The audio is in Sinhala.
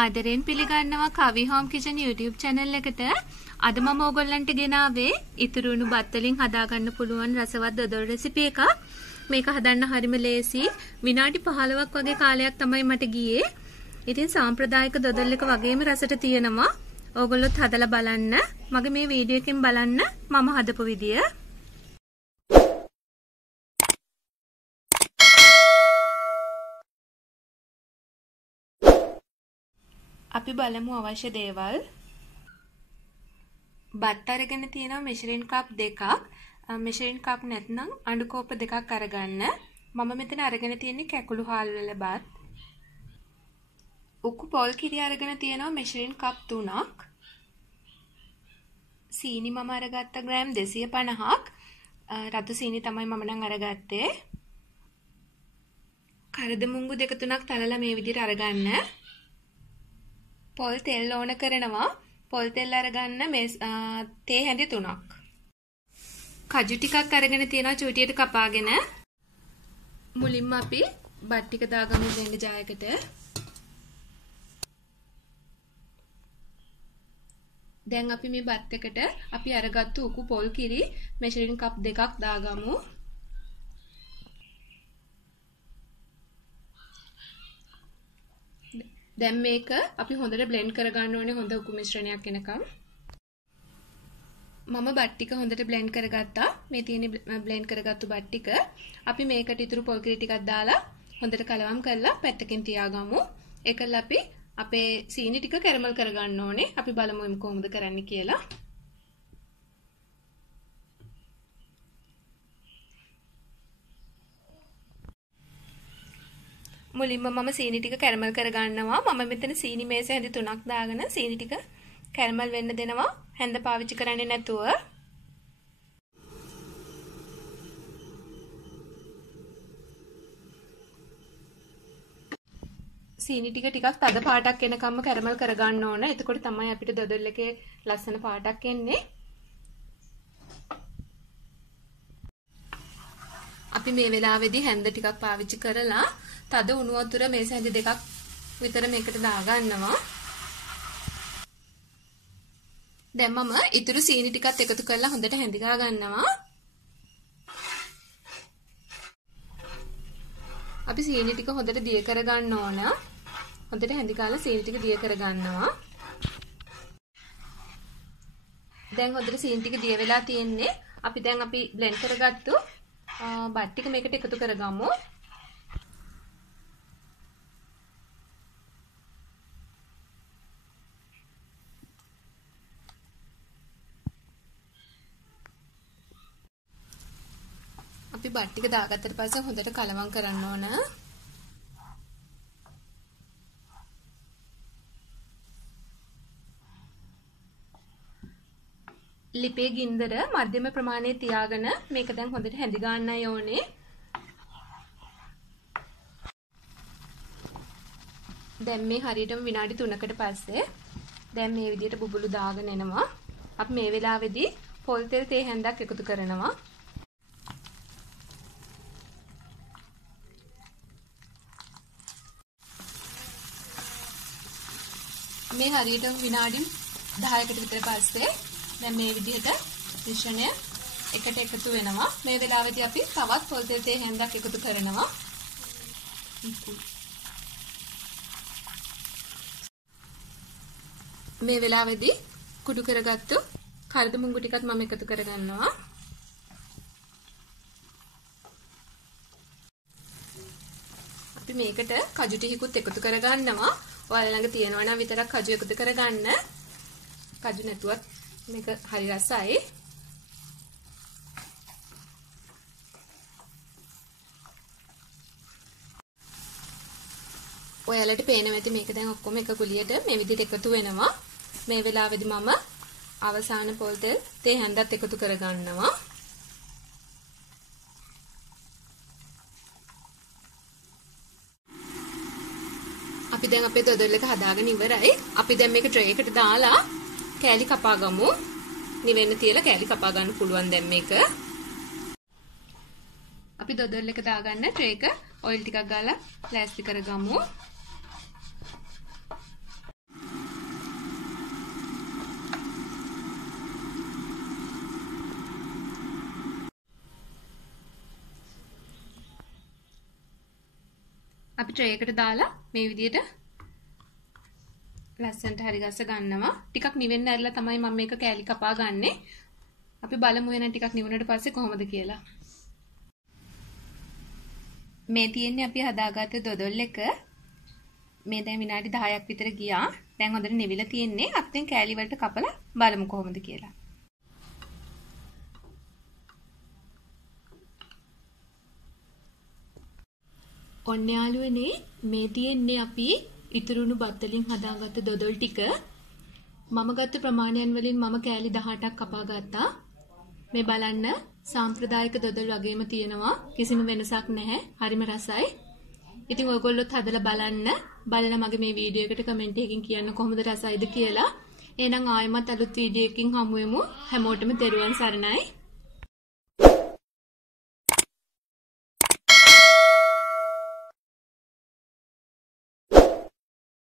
ආදරෙන් පිළිගන්නවා කවි හෝම් කිචන් YouTube channel එකට. අද මම ඕගොල්ලන්ට ගෙනාවේ ඉතුරු වුණු බත් වලින් හදාගන්න පුළුවන් රසවත් දොඩොල් රෙසිපි එකක්. මේක හදන්න හරිම ලේසි. විනාඩි 15ක් වගේ කාලයක් තමයි මට ගියේ. ඉතින් සාම්ප්‍රදායික දොඩොල් එක වගේම රසට තියෙනවා. ඕගොල්ලොත් හදලා බලන්න. මගේ මේ වීඩියෝ එකෙන් බලන්න මම හදපු විදිය. අපි බලමු අවශ්‍ය දේවල්. බත් අරගෙන තියෙනවා මෙෂරින් කප් දෙකක්. මෙෂරින් කප් නැත්නම් අඬු කෝප්ප දෙකක් අරගන්න. මම මෙතන අරගෙන තියෙන්නේ කැකුළු හාල් වල බත්. උක්කු පොල් කිරි අරගෙන තියෙනවා මෙෂරින් කප් 3ක්. සීනි මම අරගත්ත ග්‍රෑම් 250ක්. රතු සීනි තමයි මම නම් අරගත්තේ. කරදමුංගු දෙක තුනක් තලලා මේ විදිහට අරගන්න. පොල් තෙල් ඕන කරනවා. පොල් තෙල් අරගන්න මේ තේ හැඳි 3ක්. කජු ටිකක් අරගෙන තියෙනවා චූටියට කපාගෙන. මුලින්ම අපි බත් ටික දාගමු දෙන්න ජායකට. දැන් අපි මේ බත් එකට අපි අරගත්තු උකු පොල් කිරි මෙෂරින් කප් දෙකක් දාගමු. දැන් මේක අපි හොඳට බ්ලෙන්ඩ් කරගන්න ඕනේ හොඳ උකු මිශ්‍රණයක් එනකම්. මම බත් ටික හොඳට බ්ලෙන්ඩ් කරගත්තා. මේ තියෙන බ්ලෙන්ඩ් කරගත්තු බත් ටික අපි මේකට ඉතුරු පොල් කිරි ටිකක් දාලා හොඳට කලවම් කරලා පැත්තකින් තියාගමු. ඒකල අපි අපේ සීනි ටික කැරමල් කරගන්න ඕනේ. අපි බලමු කොහොමද කරන්න කියලා. මුලින්ම මම සීනි ටික කැරමල් කරගන්නවා. මම මෙතන සීනි මේස හැඳි 3ක් දාගෙන සීනි ටික කැරමල් වෙන්න දෙනවා. හැඳ පාවිච්චි කරන්නේ නැතුව. සීනි ටික ටිකක් තද පාටක් එනකම්ම කැරමල් කරගන්න ඕන. එතකොට තමයි අපිට දොඩොල් එකේ ලස්සන පාටක් එන්නේ. අපි මේ වෙලාවේදී හැඳ ටිකක් පාවිච්චි කරලා තද උණු වතුර මේස හැඳි දෙකක් විතර මේකට දාගන්නවා. දැන් මම ඉතුරු සීනි ටිකත් එකතු කරලා හොඳට හැඳි ගා ගන්නවා. අපි සීනි ටික හොඳට දිය කර ගන්න ඕන. හොඳට හැඳි ගාලා සීනි ටික දිය කර ගන්නවා. දැන් හොඳට සීනි ටික දිය වෙලා තියෙන්නේ. අපි බ්ලෙන්ඩ් කරගත්තු බත් ටික මේකට එකතු කරගමු. අපි බත් ටික දාගත්තට පස්සේ හොඳට කලවම් කරන්න ඕන. ලිපේ ගින්දර මධ්‍යම ප්‍රමාණයේ තියාගෙන මේක දැන් හොඳට හැඳි ගන්නයි ඕනේ. දැන් මේ හරියටම විනාඩි 3කට පස්සේ දැන් මේ විදිහට බුබුලු දාගෙන එනවා. අපි මේ වෙලාවේදී පොල් තෙල් තේ හැන්දක් එකතු කරනවා. මේ හරියටම විනාඩි 10කට විතර පස්සේ දැන් මේ විදිහට මිශ්‍රණය එකට එකතු වෙනවා. මේ වෙලාවේදී අපි තවත් පොල් තෙල් තේ හැන්දක් එකතු කරනවා. මේ වෙලාවේදී කුඩු කරගත්තු කරදමුංගු ටිකත් මම එකතු කරගන්නවා. අපි මේකට කජු ටිකකුත් එකතු කරගන්නවා. ඔයාලා ළඟ තියෙනවා නම් විතරක් කජු එකතු කරගන්න. කජු නැතුවත් මේක හරි රසයි. ඔයාලට පේනවා ඇති මේක දැන් ඔක්කොම එක ගුලියට මේ විදිහට එකතු වෙනවා. මේ වෙලාවේදී මම අවසාන පොල් තෙල් තේ හැන්දත් එකතු කරගන්නවා. අපි දැන් අපේ දොඩොල් එක හදාගෙන ඉවරයි. අපි දැන් මේක ට්‍රේ එකට දාලා කෑලි කපා ගමු. නිවෙන්න තියලා කෑලි කපා ගන්න පුළුවන් දැන් මේක. අපි දොඩොල් එක දාගන්න ට්‍රේ එක ඔයිල් ටිකක් ගාලා ප්ලාස්ටික් කරගමු. අපි ට්‍රේ එකට දාලා මේ විදිහට ලස්සනට හරි ගස ගන්නවා. ටිකක් නිවෙන්න ඇරලා තමයි මම මේක කෑලි කපා ගන්නෙ. අපි බලමු එන ටිකක් නිවුනට පස්සේ කොහොමද කියලා. මේ තියෙන්නේ අපි හදාගත්ත දොදොල් එක. මේ දැන් විනාඩි 10ක් විතර ගියා. දැන් හොඳට නිවිලා තියෙන්නේ. අත්ෙන් කෑලි වලට කපලා බලමු කොහොමද කියලා. ඔන්න යාළුවනේ මේ තියෙන්නේ අපි ඉතුරුණු බත් වලින් හදාගත්ත දොදොල් ටික. මම ගත්ත ප්‍රමාණයන් වලින් මම කෑලි 18ක් කපා ගත්තා. මේ බලන්න සාම්ප්‍රදායික දොදොල් වගේම තියෙනවා. කිසිම වෙනසක් නැහැ. හරිම රසයි. ඉතින් ඔයගොල්ලොත් හදලා බලන්න. බලලා මගේ මේ වීඩියෝ එකට කමෙන්ට් එකකින් කියන්න කොහොමද රසයිද කියලා. එහෙනම් ආයෙමත් අලුත් වීඩියෝ එකකින් හමු වෙමු. හැමෝටම තෙරුවන් සරණයි.